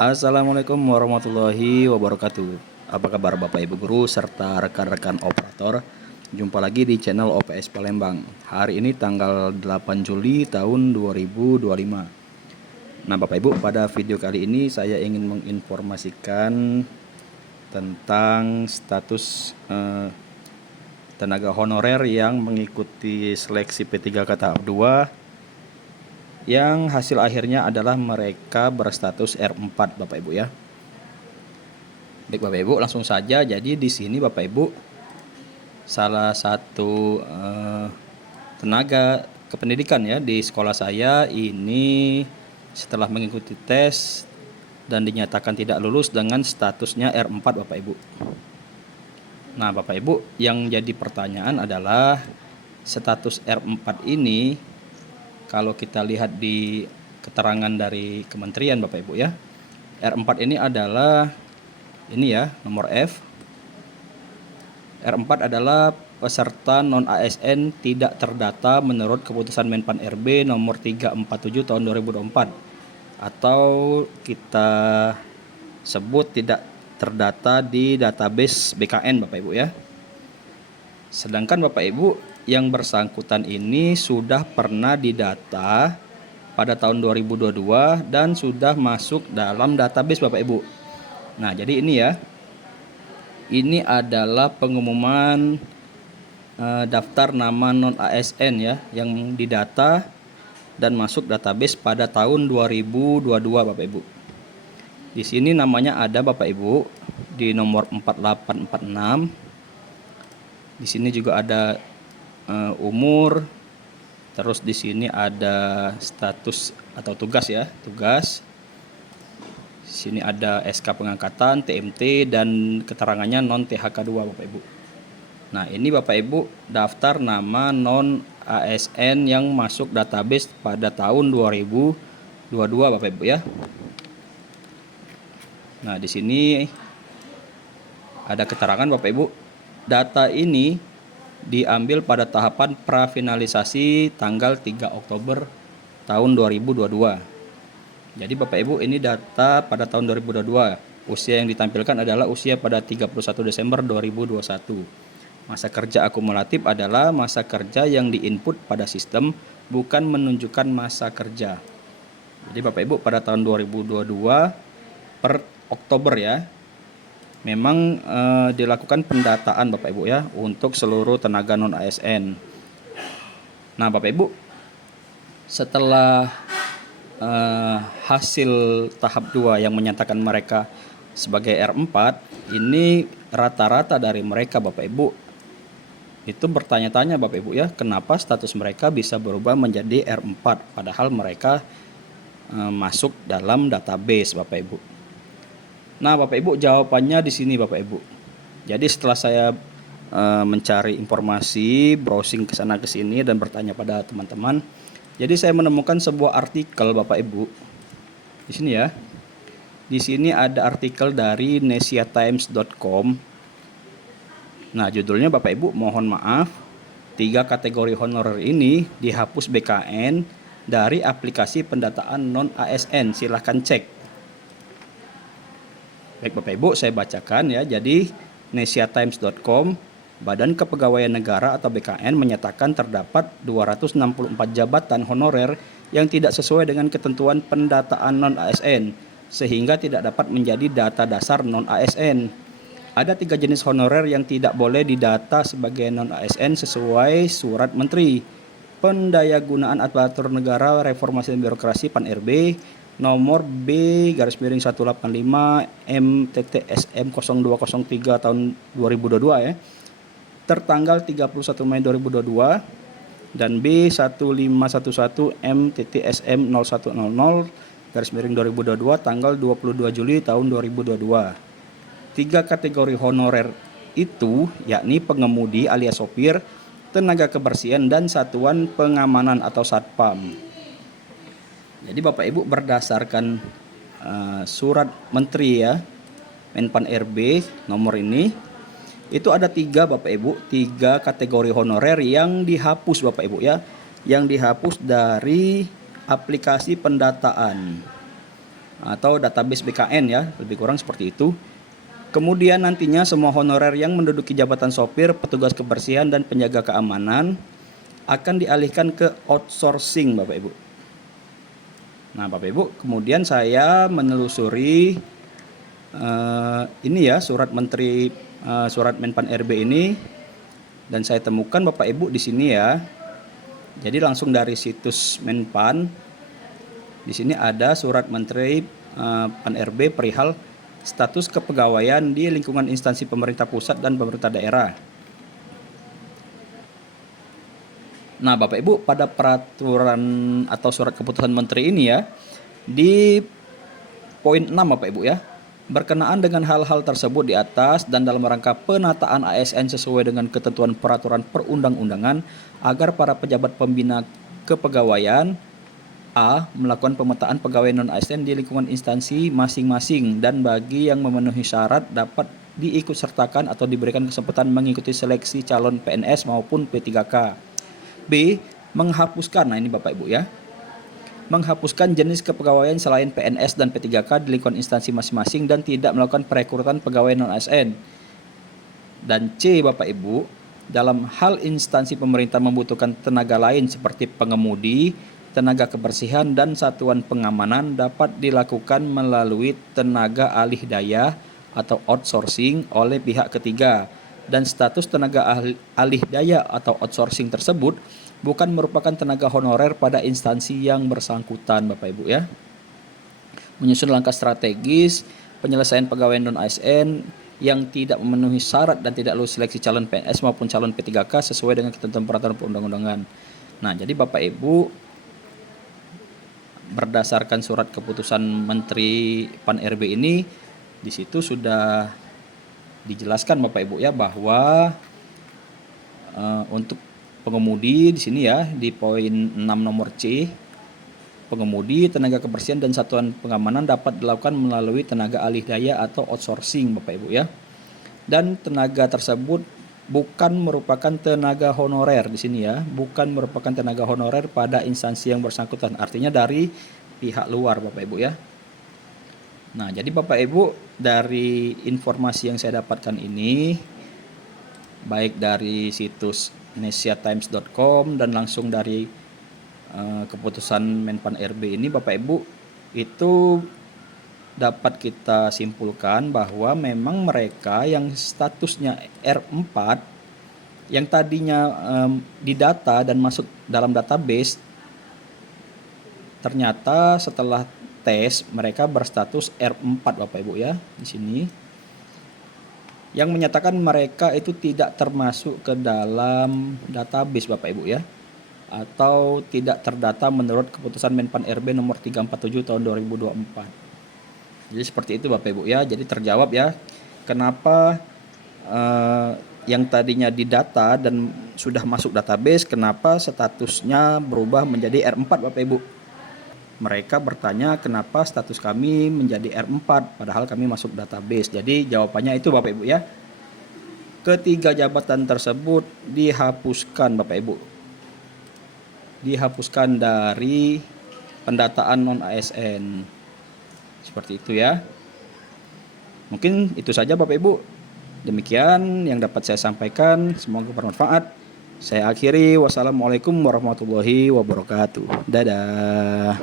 Assalamualaikum warahmatullahi wabarakatuh. Apa kabar Bapak Ibu Guru serta rekan-rekan operator? Jumpa lagi di channel OPS Palembang. Hari ini tanggal 8 Juli tahun 2025. Nah Bapak Ibu, pada video kali ini saya ingin menginformasikan tentang status tenaga honorer yang mengikuti seleksi P3K tahap 2 yang hasil akhirnya adalah mereka berstatus R4 Bapak Ibu ya. Baik Bapak Ibu, langsung saja. Jadi di sini Bapak Ibu, salah satu tenaga kependidikan ya di sekolah saya ini setelah mengikuti tes dan dinyatakan tidak lulus dengan statusnya R4 Bapak Ibu. Nah Bapak Ibu, yang jadi pertanyaan adalah status R4 ini kalau kita lihat di keterangan dari kementerian Bapak Ibu ya, R4 ini adalah ini ya, nomor F. R4 adalah peserta non-ASN tidak terdata menurut keputusan Menpan RB nomor 347 tahun 2024 atau kita sebut tidak terdata di database BKN Bapak Ibu ya. Sedangkan Bapak Ibu, yang bersangkutan ini sudah pernah didata pada tahun 2022 dan sudah masuk dalam database Bapak Ibu. Nah, jadi ini ya. Ini adalah pengumuman daftar nama non ASN ya yang didata dan masuk database pada tahun 2022 Bapak Ibu. Di sini namanya ada Bapak Ibu di nomor 4846. Di sini juga ada umur, terus di sini ada status atau tugas ya, tugas. Di sini ada SK pengangkatan, TMT dan keterangannya non THK2 Bapak Ibu. Nah, ini Bapak Ibu daftar nama non ASN yang masuk database pada tahun 2022 Bapak Ibu ya. Nah, di sini ada keterangan Bapak Ibu. Data ini diambil pada tahapan prafinalisasi tanggal 3 Oktober tahun 2022. Jadi Bapak Ibu, ini data pada tahun 2022. Usia yang ditampilkan adalah usia pada 31 Desember 2021. Masa kerja akumulatif adalah masa kerja yang diinput pada sistem, bukan menunjukkan masa kerja. Jadi Bapak Ibu, pada tahun 2022 per Oktober ya, memang dilakukan pendataan Bapak Ibu ya untuk seluruh tenaga non ASN. Nah Bapak Ibu, setelah hasil tahap 2 yang menyatakan mereka sebagai R4, ini rata-rata dari mereka Bapak Ibu itu bertanya-tanya Bapak Ibu ya, kenapa status mereka bisa berubah menjadi R4 padahal mereka masuk dalam database Bapak Ibu. Nah Bapak Ibu, jawabannya di sini Bapak Ibu. Jadi setelah saya mencari informasi, browsing ke sana ke sini dan bertanya pada teman-teman, jadi saya menemukan sebuah artikel Bapak Ibu. Di sini ya. Di sini ada artikel dari nesiatimes.com. Nah, judulnya Bapak Ibu, mohon maaf, 3 kategori honorer ini dihapus BKN dari aplikasi pendataan non ASN. Silahkan cek. Baik Bapak Ibu, saya bacakan ya. Jadi nesiatimes.com, Badan Kepegawaian Negara atau BKN menyatakan terdapat 264 jabatan honorer yang tidak sesuai dengan ketentuan pendataan non-ASN sehingga tidak dapat menjadi data dasar non-ASN. Ada 3 jenis honorer yang tidak boleh didata sebagai non-ASN sesuai surat Menteri Pendayagunaan Aparatur Negara Reformasi dan Birokrasi PAN-RB nomor B/185 MTTSM 0203 tahun 2022 ya, tertanggal 31 Mei 2022 dan B1511 MTTSM 0100/2022 tanggal 22 Juli tahun 2022. 3 kategori honorer itu yakni pengemudi alias sopir, tenaga kebersihan dan satuan pengamanan atau satpam. Jadi Bapak Ibu, berdasarkan surat Menteri ya, Menpan RB nomor ini, itu ada 3 Bapak Ibu, 3 kategori honorer yang dihapus Bapak Ibu ya, yang dihapus dari aplikasi pendataan. atau database BKN ya, lebih kurang seperti itu. Kemudian nantinya semua honorer yang menduduki jabatan sopir, petugas kebersihan, dan penjaga keamanan akan dialihkan ke outsourcing Bapak Ibu. Nah Bapak Ibu, kemudian saya menelusuri ini ya surat Menteri surat Menpan RB ini, dan saya temukan Bapak Ibu di sini ya. Jadi langsung dari situs Menpan, di sini ada surat Menteri Pan RB perihal status kepegawaian di lingkungan instansi pemerintah pusat dan pemerintah daerah. Nah, Bapak Ibu, pada peraturan atau surat keputusan menteri ini ya, di poin 6 Bapak Ibu ya, berkenaan dengan hal-hal tersebut di atas dan dalam rangka penataan ASN sesuai dengan ketentuan peraturan perundang-undangan agar para pejabat pembina kepegawaian A. Melakukan pemetaan pegawai non-ASN di lingkungan instansi masing-masing dan bagi yang memenuhi syarat dapat diikutsertakan atau diberikan kesempatan mengikuti seleksi calon PNS maupun P3K. B. Menghapuskan, nah ini Bapak Ibu ya, menghapuskan jenis kepegawaian selain PNS dan P3K di lingkungan instansi masing-masing dan tidak melakukan perekrutan pegawai non-ASN. Dan C Bapak Ibu, dalam hal instansi pemerintah membutuhkan tenaga lain seperti pengemudi, tenaga kebersihan, dan satuan pengamanan dapat dilakukan melalui tenaga alih daya atau outsourcing oleh pihak ketiga. Dan status tenaga alih daya atau outsourcing tersebut bukan merupakan tenaga honorer pada instansi yang bersangkutan Bapak Ibu ya. Menyusun langkah strategis penyelesaian pegawai non-ASN yang tidak memenuhi syarat dan tidak lulus seleksi calon PNS maupun calon P3K sesuai dengan ketentuan peraturan perundang-undangan. Nah, jadi Bapak Ibu, berdasarkan surat keputusan Menteri Pan RB ini, di situ sudah dijelaskan Bapak Ibu ya bahwa untuk pengemudi di sini ya di poin 6 nomor C, pengemudi, tenaga kebersihan, dan satuan pengamanan dapat dilakukan melalui tenaga alih daya atau outsourcing Bapak Ibu ya. Dan tenaga tersebut bukan merupakan tenaga honorer di sini ya, bukan merupakan tenaga honorer pada instansi yang bersangkutan. Artinya dari pihak luar Bapak Ibu ya. Nah, jadi Bapak Ibu, dari informasi yang saya dapatkan ini baik dari situs indonesiatimes.com dan langsung dari keputusan Menpan RB ini Bapak Ibu, itu dapat kita simpulkan bahwa memang mereka yang statusnya R4 yang tadinya didata dan masuk dalam database, ternyata setelah tes mereka berstatus R4 Bapak Ibu ya di sini, yang menyatakan mereka itu tidak termasuk ke dalam database Bapak Ibu ya, atau tidak terdata menurut keputusan Menpan RB nomor 347 tahun 2024. Jadi seperti itu Bapak Ibu ya. Jadi terjawab ya kenapa yang tadinya didata dan sudah masuk database, kenapa statusnya berubah menjadi R4 Bapak Ibu. Mereka bertanya kenapa status kami menjadi R4 padahal kami masuk database. Jadi jawabannya itu Bapak Ibu ya. Ketiga jabatan tersebut dihapuskan Bapak Ibu. Dihapuskan dari pendataan non-ASN. Seperti itu ya. Mungkin itu saja Bapak Ibu. Demikian yang dapat saya sampaikan. Semoga bermanfaat. Saya akhiri. Wassalamualaikum warahmatullahi wabarakatuh. Dadah.